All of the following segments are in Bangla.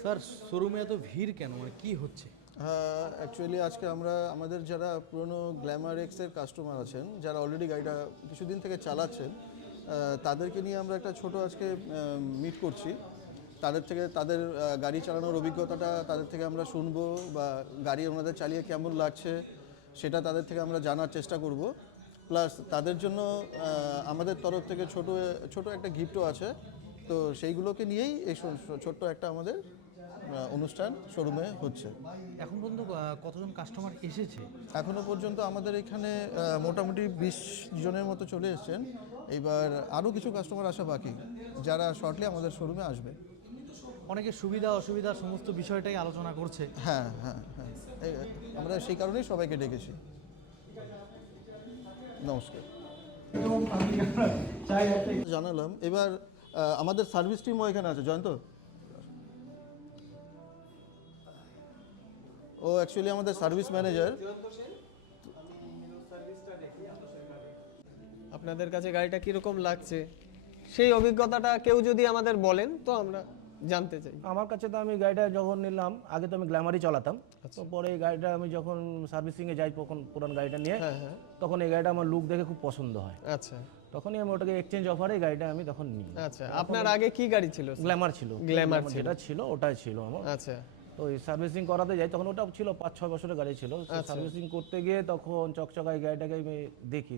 স্যার শোরুমে এত ভিড় কেন, মানে কি হচ্ছে? অ্যাকচুয়ালি আজকে আমরা আমাদের যারা পুরনো গ্ল্যামার এক্সের কাস্টমার আছেন, যারা অলরেডি গাড়িটা কিছুদিন থেকে চালাচ্ছেন, তাদেরকে নিয়ে আমরা একটা ছোট আজকে মিট করছি। তাদের থেকে তাদের গাড়ি চালানোর অভিজ্ঞতাটা তাদের থেকে আমরা শুনবো, বা গাড়ি ওনাদের চালিয়ে কেমন লাগছে সেটা তাদের থেকে আমরা জানার চেষ্টা করব। প্লাস তাদের জন্য আমাদের তরফ থেকে ছোট ছোট একটা গিফটও আছে। তো সেইগুলোকে নিয়েই এই ছোট্ট একটা আমাদের অনুষ্ঠান শোরুমে হচ্ছে। এখন পর্যন্ত কতজন কাস্টমার এসেছে? এখনও পর্যন্ত আমাদের এখানে মোটামুটি 20 জনের মতো চলে এসেছেন। এইবার আরও কিছু কাস্টমার আসা বাকি, যারা শর্টলি আমাদের শোরুমে আসবে। অনেকে সুবিধা অসুবিধা সমস্ত বিষয়টাই আলোচনা করছে। হ্যাঁ হ্যাঁ হ্যাঁ, আমরা সেই কারণেই সবাইকে ডেকেছি। নমস্কার। জানালাম। এবার আমাদের সার্ভিস টিমও এখানে আছে। জয়ন্ত, ও অ্যাকচুয়ালি আমাদের সার্ভিস ম্যানেজার। আপনাদের কাছে গাড়িটা কিরকম লাগছে সেই অভিজ্ঞতাটা কেউ যদি আমাদের বলেন তো আমরা জানতে চাই। আমার কাছে তো আমি গাড়িটা যখন নিলাম, আগে তো আমি গ্ল্যামারই চালাতাম। তো পরে এই গাড়িটা আমি যখন সার্ভিসিংয়ে যাই, তখন পুরান গাড়িটা নিয়ে, তখন এই গাড়িটা আমার লুক দেখে খুব পছন্দ হয়। আচ্ছা, তখনই আমি ওটাকে এক্সচেঞ্জ অফারে এই গাড়িটা আমি তখন নিই। আচ্ছা, আপনার আগে কি গাড়ি ছিল? গ্ল্যামার ছিল। গ্ল্যামার যেটা ছিল ওটাই ছিল আমার। আচ্ছা, তো এই সার্ভিসিং করাতে যাই, তখন ওটা ছিল 5-6 বছরের গাড়ি ছিল। সার্ভিসিং করতে গিয়ে তখন চকচকাই গাড়িটাকে আমি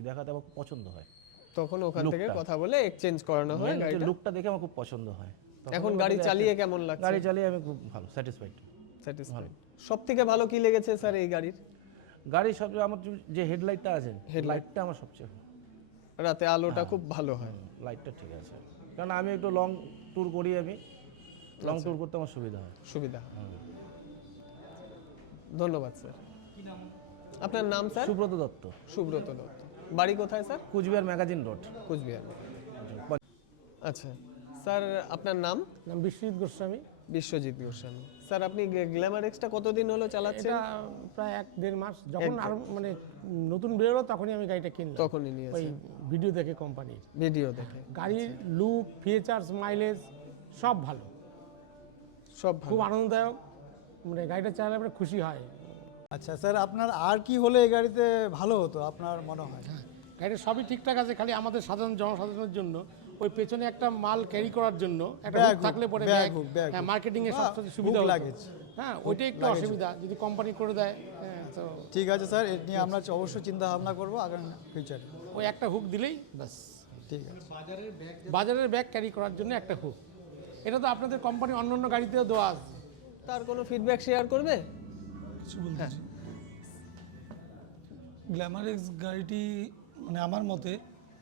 দেখাতে আমার খুব পছন্দ হয়। তখন ওখান থেকে কথা বলে এক্সচেঞ্জ করানো হয় গাড়িটা। লুকটা দেখে আমার খুব পছন্দ হয়। এখন গাড়ি চালিয়ে কেমন লাগছে? গাড়ি চালিয়ে আমি খুব ভালো, স্যাটিসফাইড। সবথেকে ভালো কি লেগেছে স্যার এই গাড়ির? গাড়ির সবচেয়ে আমার যে হেডলাইটটা আছে, হেডলাইটটা আমার সবচেয়ে, রাতে আলোটা খুব ভালো হয়। লাইটটা ঠিক আছে, কারণ আমি একটু লং ট্যুর করি, আমি লং ট্যুর করতে আমার সুবিধা হয়। ধন্যবাদ স্যার। আপনার নাম স্যার? সুব্রত দত্ত। সুব্রত দত্ত। বাড়ি কোথায় sir? Cooch Behar magazine road, Cooch Behar. আচ্ছা স্যার, আপনার নাম? বিশ্বজিৎ গোস্বামী। বিশ্বজিৎ গোস্বামী। স্যার, আপনি গ্ল্যামার এক্সটা কতদিন হলো চালাচ্ছেন? এটা প্রায় 1-1.5 মাস। যখন আর মানে নতুন বেরোলো তখনই আমি গাড়িটা কিনলাম। তখনই নিয়েছি ওই ভিডিও দেখে, কোম্পানির ভিডিও দেখে। গাড়ির লুক, ফিচার্স, মাইলেজ সব ভালো, সব খুব আনন্দদায়ক। মানে গাড়িটা চালালে আমরা খুশি হয়। আচ্ছা স্যার, আপনার আর কি হলে এই গাড়িতে ভালো হতো আপনার মনে হয়? গাড়িটা সবই ঠিকঠাক আছে, খালি আমাদের সাধারণ জনসাধারণের জন্য ওই পেছনে একটা মাল ক্যারি করার জন্য একটা হুক থাকলে পরে মার্কেটিং এর সবচেয়ে সুবিধা লাগে। হ্যাঁ, ওইটাই একটু অসুবিধা, যদি কোম্পানি করে দেয়। হ্যাঁ, তো ঠিক আছে স্যার, এ নিয়ে আমরা অবশ্যই চিন্তা ভাবনা করবো আগামী ফিউচারে। ওই একটা হুক দিলেই ব্যাস। ঠিক আছে। বাজারের ব্যাগ ক্যারি করার জন্য একটা হুক। এটা তো আপনাদের কোম্পানি অন্যান্য গাড়িতেও দেওয়া আছে। তার কোনো ফিডব্যাক শেয়ার করবে? কিছু বলতে চাই। গ্ল্যামার এক্স গাড়িটি মানে আমার মতে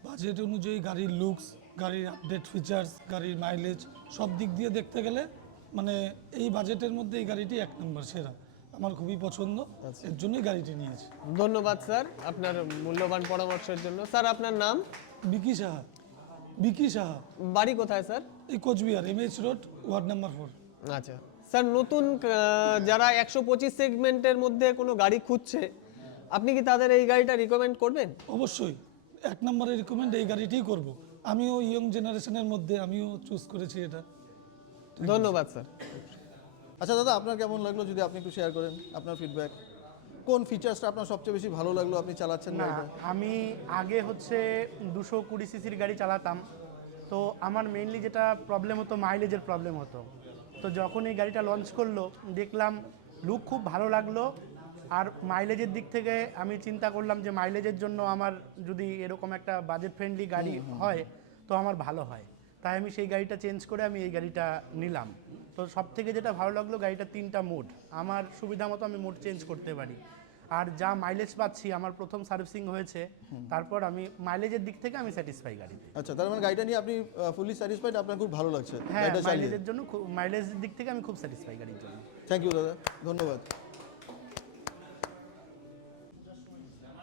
বাজেট অনুযায়ী গাড়ির লুকস, গাড়ির আপডেট ফিচার্স, গাড়ির মাইলেজ সব দিক দিয়ে দেখতে গেলে মানে এই বাজেটের মধ্যে এই গাড়িটি 1 নম্বর সেরা। আমার খুবই পছন্দ, এর জন্যই গাড়িটি নিয়েছি। ধন্যবাদ স্যার আপনার মূল্যবান পরামর্শের জন্য। স্যার, আপনার নাম? বিকি সাহা। বিকি সাহা। বাড়ি কোথায় স্যার? এই Cooch Behar MH road, ward number 4। আচ্ছা স্যার, নতুন যারা 125 সেগমেন্টের মধ্যে কোনো গাড়ি খুঁজছে, আপনি কি তাদের এই গাড়িটা রিকমেন্ড করবেন? অবশ্যই 1 নম্বরে রিকমেন্ড এই গাড়িটিই করব। আমিও ইয়ং জেনারেশনের মধ্যে আমিও চুজ করেছি এটা। ধন্যবাদ স্যার। আচ্ছা দাদা, আপনার কেমন লাগলো যদি আপনি একটু শেয়ার করেন আপনার ফিডব্যাক। কোন ফিচার্সটা আপনার সবচেয়ে বেশি ভালো লাগলো আপনি চালাচ্ছেন না, গাড়িটা? আমি আগে হচ্ছে 220 সিসির গাড়ি চালাতাম। তো আমার মেইনলি যেটা প্রবলেম হতো, মাইলেজের প্রবলেম হতো। তো যখন এই গাড়িটা লঞ্চ করলো, দেখলাম লুক খুব ভালো লাগলো। আর মাইলেজের দিক থেকে আমি চিন্তা করলাম যে মাইলেজের জন্য আমার যদি এরকম একটা বাজেট ফ্রেন্ডলি গাড়ি হয় তো আমার ভালো হয়। তাই আমি সেই গাড়িটা চেঞ্জ করে আমি এই গাড়িটা নিলাম। তো সব থেকে যেটা ভালো লাগলো, গাড়িটা 3টা মোড, আমার সুবিধা মতো আমি মোড চেঞ্জ করতে পারি। আর যা মাইলেজ পাচ্ছি, আমার প্রথম সার্ভিসিং হয়েছে, তারপর আমি মাইলেজের দিক থেকে আমি স্যাটিসফাই গাড়িতে। আচ্ছা, তার মানে গাড়িটা নিয়ে আপনি ফুলি স্যাটিসফাইড, আপনার খুব ভালো লাগছে? হ্যাঁ, মাইলেজের জন্য, মাইলেজের দিক থেকে আমি খুব স্যাটিসফাই গাড়ির জন্য। থ্যাংক ইউ দাদা, ধন্যবাদ।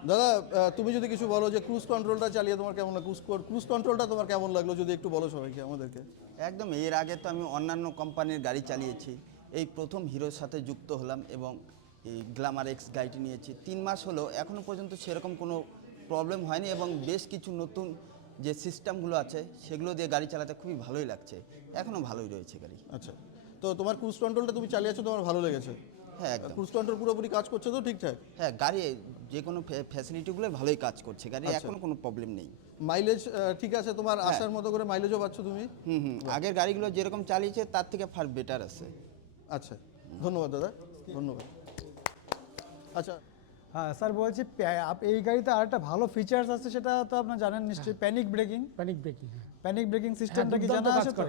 দাদা, তুমি যদি কিছু বলো যে ক্রুজ কন্ট্রোলটা চালিয়ে তোমার কেমন লাগলো, ক্রুজ কন্ট্রোলটা তোমার কেমন লাগলো যদি একটু বলো সবাইকে, আমাদেরকে। একদম, এর আগে তো আমি অন্যান্য কোম্পানির গাড়ি চালিয়েছি, এই প্রথম হিরোর সাথে যুক্ত হলাম এবং এই গ্ল্যামার এক্স গাড়িটি নিয়েছি। 3 মাস হলো, এখনও পর্যন্ত সেরকম কোনো প্রবলেম হয়নি এবং বেশ কিছু নতুন যে সিস্টেমগুলো আছে সেগুলো দিয়ে গাড়ি চালাতে খুবই ভালোই লাগছে, এখনও ভালোই রয়েছে গাড়ি। আচ্ছা, তো তো তোমার ক্রুজ কন্ট্রোলটা তুমি চালিয়েছো, তোমার ভালো লেগেছে? হ্যাঁ একদম। ক্রুজ কন্ট্রোল পুরোপুরি কাজ করছে তো ঠিকঠাক? হ্যাঁ, গাড়ি যে কোনো ফ্যাসিলিটিগুলো ভালোই কাজ করছে, গাড়ি এখনো কোনো প্রবলেম নেই। মাইলেজ ঠিক আছে তোমার? আসার মতো করে মাইলেজও পাচ্ছ তুমি? আগের গাড়িগুলো যেরকম চালিয়েছে তার থেকে ফার বেটার আছে। আচ্ছা, ধন্যবাদ দাদা, ধন্যবাদ। আচ্ছা, হ্যাঁ স্যার বলছি এই গাড়িতে আরেকটা ভালো ফিচার্স আছে, সেটা তো আপনারা জানেন নিশ্চয়ই, panic breaking. Panic breaking. Panic breaking সিস্টেমটা কি জানা আছে তো?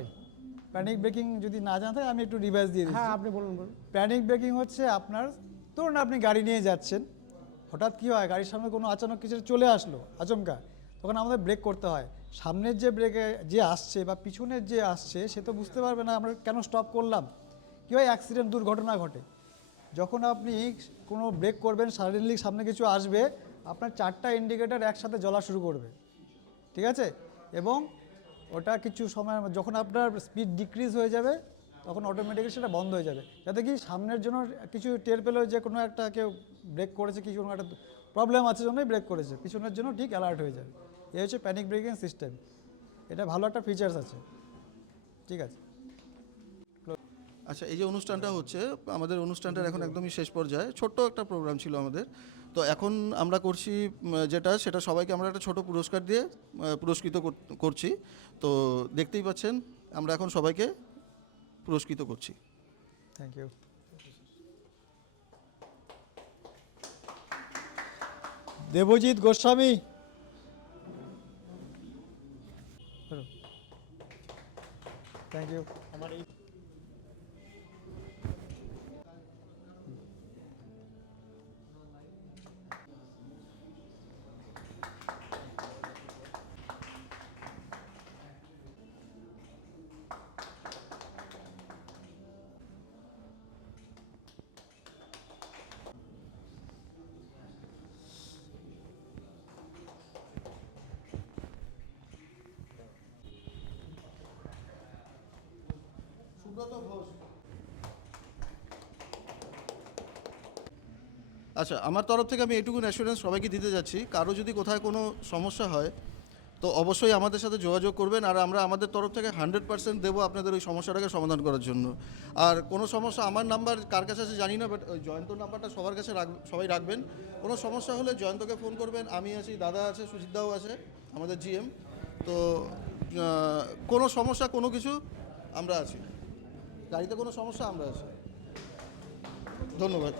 প্যানিক ব্রেকিং যদি না জানা থাকে আমি একটু রিভাইজ দিয়ে দিচ্ছি। হ্যাঁ আপনি বলুন। প্যানিক ব্রেকিং হচ্ছে আপনার, ধরুন আপনি গাড়ি নিয়ে যাচ্ছেন, হঠাৎ কী হয়, গাড়ির সামনে কোনো আচানক কিছু চলে আসলো আচমকা, তখন আমাদের ব্রেক করতে হয়। সামনের যে ব্রেকে যে আসছে বা পিছনের যে আসছে সে তো বুঝতে পারবে না আমরা কেন স্টপ করলাম, কী হয় অ্যাক্সিডেন্ট, দুর্ঘটনা ঘটে। যখন আপনি কোনো ব্রেক করবেন, সাডেনলি সামনে কিছু আসবে, আপনার 4টা ইন্ডিকেটর একসাথে জ্বলা শুরু করবে, ঠিক আছে? এবং ওটা কিছু সময় যখন আপনার স্পিড ডিক্রিজ হয়ে যাবে তখন অটোমেটিক্যালি সেটা বন্ধ হয়ে যাবে, যাতে কি সামনের জন্য কিছু টের পেলেও যে কোনো একটা কেউ ব্রেক করেছে, কিছু কোনো একটা প্রবলেম আছে জন্যই ব্রেক করেছে, পিছনের জন্য ঠিক অ্যালার্ট হয়ে যাবে। এই হচ্ছে প্যানিক ব্রেকিং সিস্টেম, এটা ভালো একটা ফিচার্স আছে, ঠিক আছে? আচ্ছা, এই যে অনুষ্ঠানটা হচ্ছে, আমাদের অনুষ্ঠানটার এখন একদমই শেষ পর্যায়ে, ছোট্ট একটা প্রোগ্রাম ছিল আমাদের। তো এখন আমরা করছি সেটা সবাইকে আমরা একটা ছোট পুরস্কার দিয়ে পুরস্কৃত করছি। তো দেখতেই পাচ্ছেন আমরা এখন সবাইকে পুরস্কৃত করছি। Thank you. Debjit Goswami. Thank you. আচ্ছা, আমার তরফ থেকে আমি এইটুকু অ্যাসুরেন্স সবাইকে দিতে যাচ্ছি, কারো যদি কোথায় কোনো সমস্যা হয় তো অবশ্যই আমাদের সাথে যোগাযোগ করবেন, আর আমরা আমাদের তরফ থেকে 100% দেবো আপনাদের ওই সমস্যাটাকে সমাধান করার জন্য। আর কোনো সমস্যা, আমার নাম্বার কার কাছে আছে জানি না, বাট ওই জয়ন্তর নাম্বারটা সবার কাছে সবাই রাখবেন। কোনো সমস্যা হলে জয়ন্তকে ফোন করবেন, আমি আছি, দাদা আছে, সুজিতদাও আছে, আমাদের জিএম। তো কোনো সমস্যা, কোনো কিছু আমরা আছি, গাড়িতে কোনো সমস্যা আমরা আছি। ধন্যবাদ।